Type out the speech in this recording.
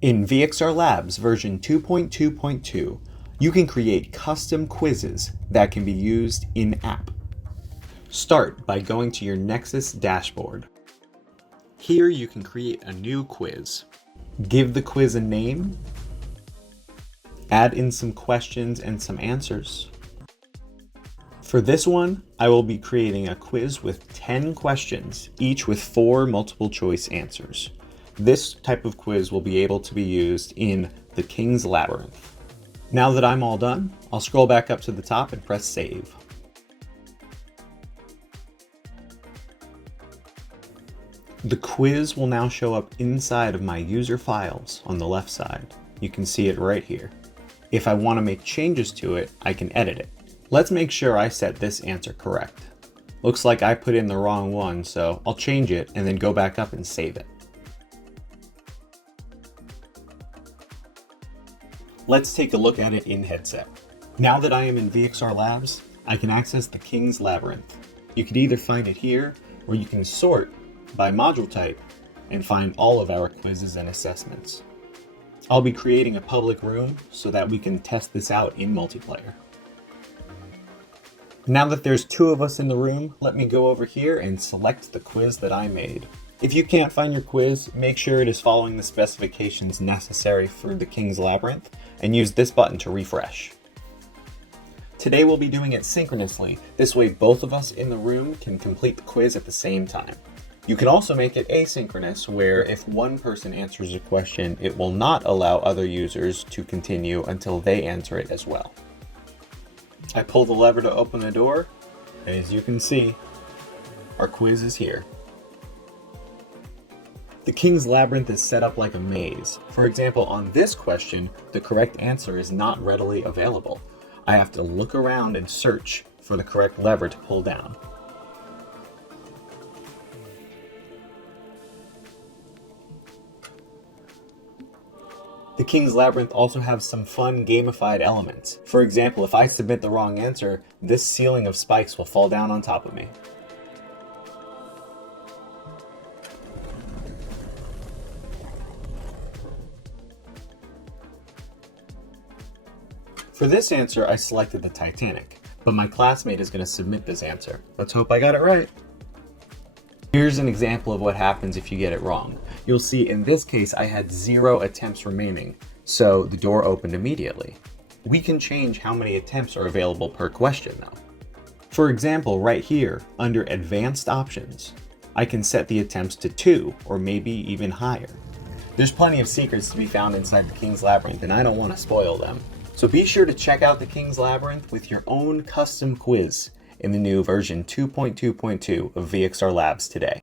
In VXRLabs version 2.2.2, you can create custom quizzes that can be used in-app. Start by going to your Nexus dashboard. Here you can create a new quiz. Give the quiz a name, add in some questions and some answers. For this one, I will be creating a quiz with 10 questions, each with 4 multiple choice answers. This type of quiz will be able to be used in the King's Labyrinth. Now that I'm all done, I'll scroll back up to the top and press save. The quiz will now show up inside of my user files on the left side. You can see it right here. If I want to make changes to it, I can edit it. Let's make sure I set this answer correct. Looks like I put in the wrong one, so I'll change it and then go back up and save it. Let's take a look at it in headset. Now that I am in VXRLabs, I can access the King's Labyrinth. You could either find it here, or you can sort by module type and find all of our quizzes and assessments. I'll be creating a public room so that we can test this out in multiplayer. Now that there's 2 of us in the room, let me go over here and select the quiz that I made. If you can't find your quiz, make sure it is following the specifications necessary for the King's Labyrinth and use this button to refresh. Today we'll be doing it synchronously. This way both of us in the room can complete the quiz at the same time. You can also make it asynchronous, where if one person answers a question, it will not allow other users to continue until they answer it as well. I pull the lever to open the door, and as you can see, our quiz is here. The King's Labyrinth is set up like a maze. For example, on this question, the correct answer is not readily available. I have to look around and search for the correct lever to pull down. The King's Labyrinth also has some fun gamified elements. For example, if I submit the wrong answer, this ceiling of spikes will fall down on top of me. For this answer, I selected the Titanic, but my classmate is going to submit this answer. Let's hope I got it right. Here's an example of what happens if you get it wrong. You'll see in this case I had 0 attempts remaining, so the door opened immediately. We can change how many attempts are available per question though. For example, right here, under Advanced Options, I can set the attempts to 2 or maybe even higher. There's plenty of secrets to be found inside the King's Labyrinth and I don't want to spoil them. So be sure to check out the King's Labyrinth with your own custom quiz in the new version 2.2.2 of VXRLabs today.